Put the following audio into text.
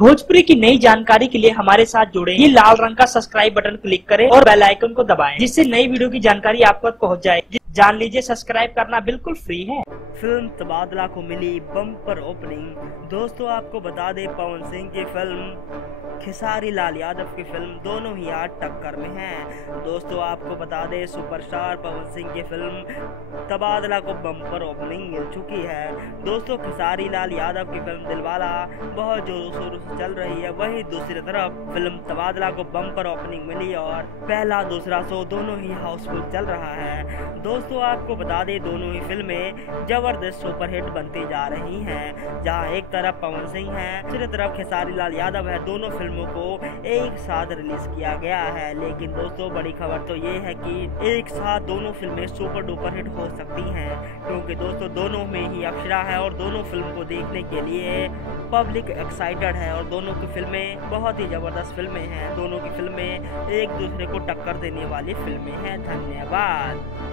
भोजपुरी की नई जानकारी के लिए हमारे साथ जुड़े। ये लाल रंग का सब्सक्राइब बटन क्लिक करें और बेल आइकन को दबाएं, जिससे नई वीडियो की जानकारी आप तक पहुंच जाए। जान लीजिए, सब्सक्राइब करना बिल्कुल फ्री है। फिल्म तबादला को मिली बम्पर ओपनिंग। दोस्तों आपको बता दें, पवन सिंह की फिल्म, खेसारी लाल यादव की फिल्म दोनों ही आज टक्कर में हैं। दोस्तों आपको बता दें, सुपरस्टार पवन सिंह की फिल्म तबादला को बम्पर ओपनिंग मिल चुकी है। दोस्तों खेसारी लाल यादव की फिल्म दिलवाला बहुत जोरों शोरों से चल रही है, वहीं दूसरी तरफ फिल्म तबादला को बम्पर ओपनिंग मिली और पहला दूसरा शो दोनों ही हाउसफुल चल रहा है। दोस्तों आपको बता दें, दोनों ही फिल्में जबरदस्त सुपरहिट बनती जा रही हैं। जहां एक तरफ पवन सिंह है, दूसरी तरफ खेसारी लाल यादव है। दोनों फिल्मों को एक साथ रिलीज किया गया है, लेकिन दोस्तों बड़ी खबर तो ये है कि एक साथ दोनों फिल्में सुपर डुपर हिट हो सकती हैं, क्योंकि दोस्तों दोनों में ही अक्षरा है और दोनों फिल्म को देखने के लिए पब्लिक एक्साइटेड है और दोनों की फिल्में बहुत ही जबरदस्त फिल्में हैं। दोनों की फिल्में एक दूसरे को टक्कर देने वाली फिल्में हैं। धन्यवाद।